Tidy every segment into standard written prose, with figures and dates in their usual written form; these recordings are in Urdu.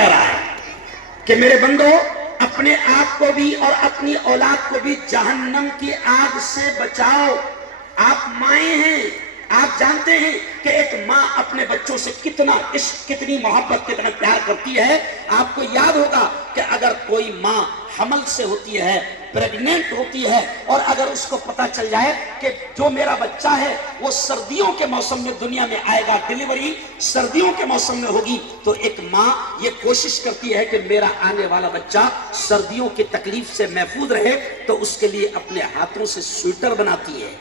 کہہ رہا ہے کہ میرے بندو اپنے آپ کو بھی اور اپنی اولاد کو بھی جہنم کی آگ سے بچاؤ. آپ مائیں ہیں, آپ جانتے ہیں کہ ایک ماں اپنے بچوں سے کتنا عشق, کتنی محبت, کتنا پیار کرتی ہے. آپ کو یاد ہوگا کہ اگر کوئی ماں حمل سے ہوتی ہے, پریگننٹ ہوتی ہے, اور اگر اس کو پتا چل جائے کہ جو میرا بچہ ہے وہ سردیوں کے موسم میں دنیا میں آئے گا, ڈیلیوری سردیوں کے موسم میں ہوگی, تو ایک ماں یہ کوشش کرتی ہے کہ میرا آنے والا بچہ سردیوں کی تکلیف سے محفوظ رہے, تو اس کے لیے اپنے ہاتھوں سے سویٹر بناتی ہے,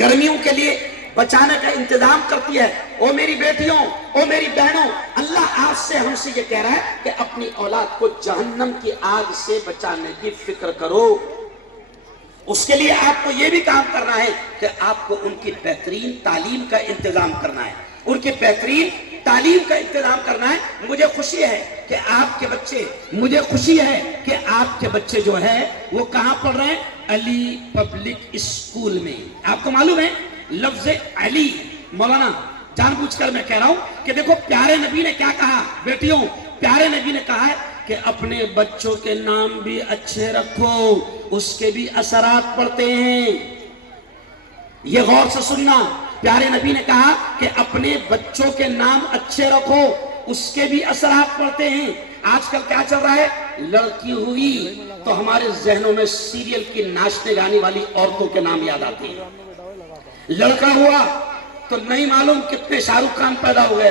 گرمیوں کے لیے بچانے کا انتظام کرتی ہے. او میری بیٹیوں, او میری بہنوں, اللہ آج سے ہم سے یہ کہہ رہا ہے کہ اپنی اولاد کو جہنم کی آگ سے بچانے کی فکر کرو. اس کے لیے آپ کو یہ بھی کام کرنا ہے کہ آپ کو ان کی بہترین تعلیم کا انتظام کرنا ہے, ان کی بہترین تعلیم کا انتظام کرنا ہے. مجھے خوشی ہے کہ آپ کے بچے, مجھے خوشی ہے کہ آپ کے بچے جو ہے وہ کہاں پڑھ رہے ہیں؟ علی پبلک اسکول میں. آپ کو معلوم ہے لفظ علی, مولانا جان بوجھ کر میں کہہ رہا ہوں کہ دیکھو پیارے نبی نے کیا کہا بیٹیوں, پیارے نبی نے کہا ہے کہ اپنے بچوں کے نام بھی اچھے رکھو, اس کے بھی اثرات پڑتے ہیں. یہ غور سے سننا, پیارے نبی نے کہا کہ اپنے بچوں کے نام اچھے رکھو, اس کے بھی اثرات پڑتے ہیں. آج کل کیا چل رہا ہے, لڑکی ہوئی تو ہمارے ذہنوں میں سیریل کی ناچنے گانے والی عورتوں کے نام یاد آتے ہیں, لڑکا ہوا تو نہیں معلوم کتنے شاہ رخ خان پیدا ہو گئے.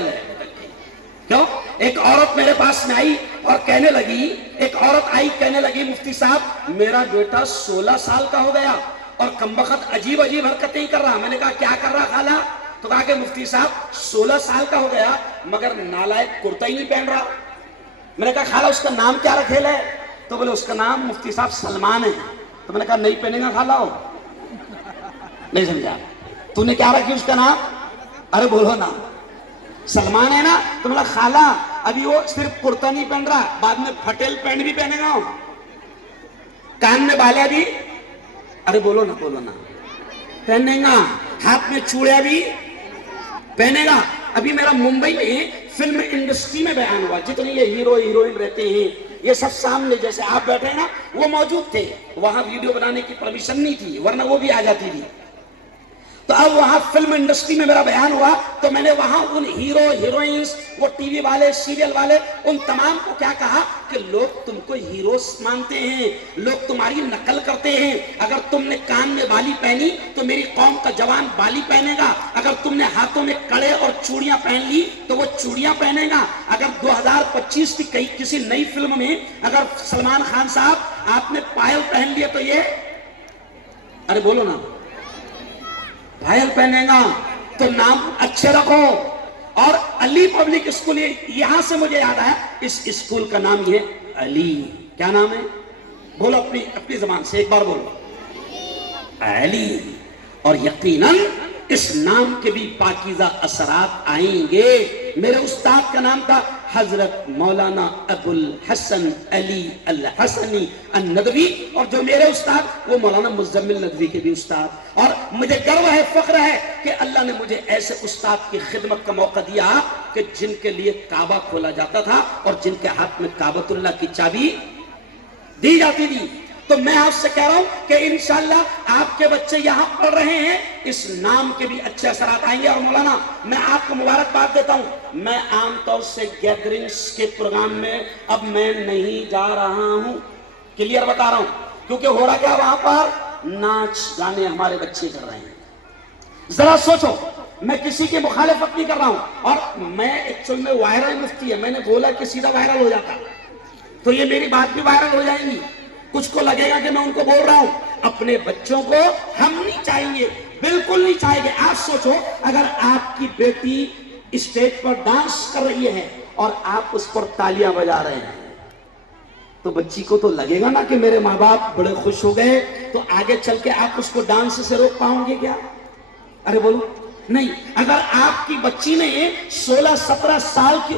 کیوں؟ ایک عورت میرے پاس میں آئی اور کہنے لگی مفتی صاحب میرا بیٹا 16 سال کا ہو گیا اور کمبخت عجیب عجیب حرکتیں کر رہا. میں نے کہا کیا کر رہا خالہ؟ تو کہا کہ مفتی صاحب 16 سال کا ہو گیا مگر نالائق کرتا ہی نہیں پہن رہا. میں نے کہا خالہ اس کا نام کیا رکھے لے؟ تو بولے اس کا نام مفتی صاحب سلمان ہے. تو میں نے کہا نہیں پہنے گا خالہ ہو, نہیں سمجھا. تو نے کیا رکھی اس کا نام؟ ارے بولو نا, سلمان ہے نا. تو میں نے کہا خالہ ابھی وہ صرف کرتا نہیں پہن رہا, بعد میں پھٹیل پینٹ بھی پہنے گا, کان میں بالیا بھی, ارے بولو نا پہنے گا, ہاتھ میں چوڑیا بھی پہنے گا. ابھی میرا ممبئی میں فلم انڈسٹری میں بیان ہوا, جتنے یہ ہیرو ہیروئن رہتے ہیں یہ سب سامنے جیسے آپ بیٹھے ہیں نا وہ موجود تھے. وہاں ویڈیو بنانے کی پرمیشن نہیں تھی ورنہ وہ بھی آ جاتی تھی. تو اب وہاں فلم انڈسٹری میں میرا بیان ہوا تو میں نے وہاں ان ہیرو ہیروئنز, وہ ٹی وی والے, سیریل والے, ان تمام کو کیا کہا کہ لوگ تم کو ہیروز مانتے ہیں, لوگ تمہاری نقل کرتے ہیں. اگر تم نے کان میں بالی پہنی تو میری قوم کا جوان بالی پہنے گا, اگر تم نے ہاتھوں میں کڑے اور چوڑیاں پہن لی تو وہ چوڑیاں پہنے گا. اگر 2025 کی کسی نئی فلم میں اگر سلمان خان صاحب آپ نے پائل پہن لیے تو یہ, ارے بولو نا, پائل پہنے گا تو نام اچھے رکھو. اور علی پبلک اسکول, یہاں سے مجھے یاد آیا اس اسکول کا نام یہ علی. کیا نام ہے؟ بولو اپنی زبان سے ایک بار بولو, علی. اور یقیناً اس نام کے بھی پاکیزہ اثرات آئیں گے. میرے استاد کا نام تھا حضرت مولانا ابو الحسن علی الحسنی الندوی, اور جو میرے استاد وہ مولانا مزمل ندوی کے بھی استاد. اور مجھے گرو ہے, فخر ہے کہ اللہ نے مجھے ایسے استاد کی خدمت کا موقع دیا کہ جن کے لیے کعبہ کھولا جاتا تھا اور جن کے ہاتھ میں کعبۃ اللہ کی چابی دی جاتی تھی. تو میں آپ سے کہہ رہا ہوں کہ انشاءاللہ آپ کے بچے یہاں پڑھ رہے ہیں, اس نام کے بھی اچھے اثرات آئیں گے. اور مولانا میں آپ کو مبارکباد دیتا ہوں, میں عام طور سے گیدرنگز کے پروگرام میں اب میں نہیں جا رہا ہوں, کلیئر بتا رہا ہوں, کیونکہ ہو رہا کیا وہاں پر ناچ گانے ہمارے بچے کر رہے ہیں. ذرا سوچو, میں کسی کی مخالفت نہیں کر رہا ہوں, اور میں ایکچوئل میں وائرل مفتی ہے, میں نے بولا کہ سیدھا وائرل ہو جاتا تو یہ میری بات بھی وائرل ہو جائیں گی. کچھ کو لگے گا کہ میں ان کو بول رہا ہوں. اپنے بچوں کو ہم نہیں چاہیں گے, بالکل نہیں چاہیں گے. آپ سوچو اگر آپ کی بیٹی اسٹیج پر ڈانس کر رہی ہے اور آپ اس پر تالیاں بجا رہے ہیں تو بچی کو تو لگے گا نا کہ میرے ماں باپ بڑے خوش ہو گئے, تو آگے چل کے آپ اس کو ڈانس سے روک پاؤں گے کیا؟ ارے بولو نہیں. اگر آپ کی بچی نے 16-17 سال کی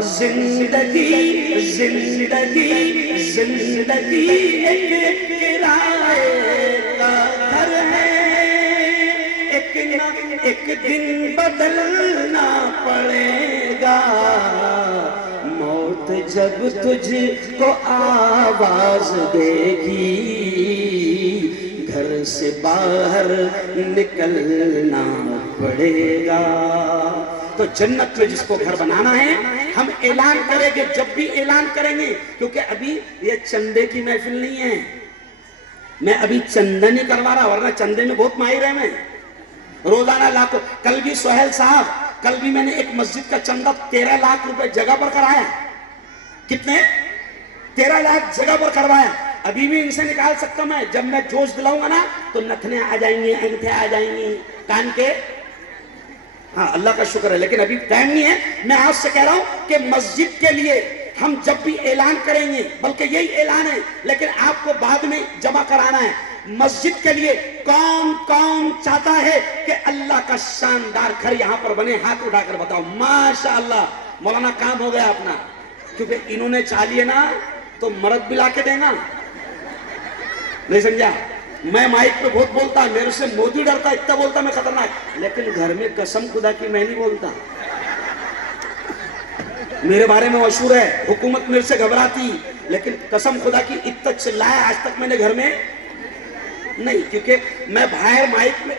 زندگی زندگی زندگی ایک کرائے کا گھر ہے، ایک نہ ایک دن بدلنا پڑے گا، موت جب تجھ کو آواز دے گی گھر سے باہر نکلنا پڑے گا۔ تو جنت میں جس کو گھر بنانا ہے ہم اعلان کریں گے، جب بھی اعلان کریں گے، کیونکہ ابھی یہ چندے کی محفل نہیں ہے، میں ابھی چندہ نہیں کروا رہا، ورنہ چندے میں بہت ماہر ہے میں، روزانہ لاکھوں۔ کل بھی سہیل صاحب، کل بھی میں نے ایک مسجد کا چندہ 13 لاکھ روپے جگہ پر کرایا۔ کتنے؟ 13 لاکھ جگہ پر کروایا۔ ابھی بھی ان سے نکال سکتا میں، جب میں جوش دلاؤں گا نا تو نتنے آ جائیں گے، انگھٹے آ جائیں گے کان کے۔ ہاں اللہ کا شکر ہے، لیکن ابھی ٹائم نہیں ہے۔ میں آپ سے کہہ رہا ہوں کہ مسجد کے لیے ہم جب بھی اعلان کریں گے، بلکہ یہی اعلان ہے لیکن آپ کو بعد میں جمع کرانا ہے، مسجد کے لیے کون کون چاہتا ہے کہ اللہ کا شاندار گھر یہاں پر بنے؟ ہاتھ اٹھا کر بتاؤ۔ ماشاءاللہ مولانا کام ہو گیا اپنا، کیونکہ انہوں نے چاہ لیے نا تو مرد بھی لا کے دیں گا، نہیں سمجھا؟ میں مائک پہ بہت بولتا، میرے سے مودی ڈرتا، اتنا بولتا میں خطرناک، لیکن گھر میں قسم خدا کی میں نہیں بولتا۔ میرے بارے میں مشہور ہے، حکومت میرے سے گھبراتی، لیکن قسم خدا کی اتنا چلایا آج تک میں نے گھر میں نہیں، کیونکہ میں باہر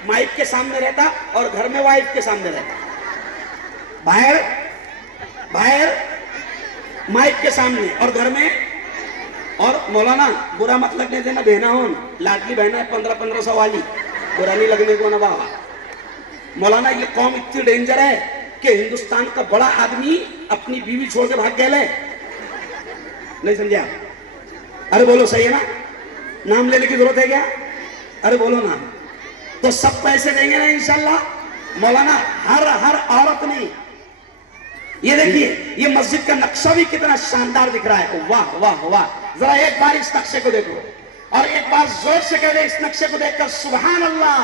مائک کے سامنے رہتا اور گھر میں وائف کے سامنے رہتا، باہر مائک کے سامنے اور گھر میں۔ اور مولانا برا مت لگنے دینا، بہنا ہوں لاڈلی بہنا ہے 1500 والی، برا نہیں لگنے کو نا بابا۔ مولانا یہ قوم اتنی ڈینجر ہے کہ ہندوستان کا بڑا آدمی اپنی بیوی چھوڑ کے بھاگ گیا لے، نہیں سمجھا؟ ارے بولو صحیح ہے نا؟ نام لینے کی ضرورت ہے کیا؟ ارے بولو نا۔ تو سب پیسے دیں گے نا انشاءاللہ؟ مولانا ہر عورت نے، یہ دیکھیے یہ مسجد کا نقشہ بھی کتنا شاندار دکھ رہا ہے، واہ واہ واہ۔ ذرا ایک بار اس نقشے کو دیکھو اور ایک بار زور سے کہہ دے اس نقشے کو دیکھ کر سبحان اللہ،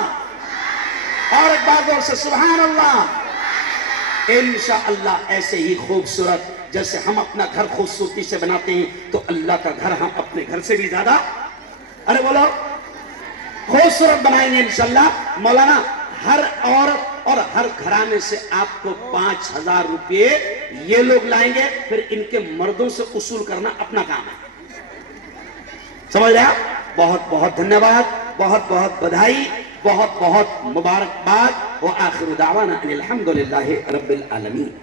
اور ایک بار زور سے سبحان اللہ۔ انشاءاللہ ایسے ہی خوبصورت جیسے ہم اپنا گھر خوبصورتی سے بناتے ہیں تو اللہ کا گھر ہم اپنے گھر سے بھی زیادہ، ارے بولو، خوبصورت بنائیں گے انشاءاللہ۔ مولانا ہر عورت اور ہر گھرانے سے آپ کو 5000 روپے یہ لوگ لائیں گے، پھر ان کے مردوں سے اصول کرنا اپنا کام ہے، سمجھ رہے آپ؟ بہت بہت دھنیہ واد، بہت بہت بدھائی، بہت بہت مبارکباد، وآخر دعوانا ان الحمدللہ رب العالمین۔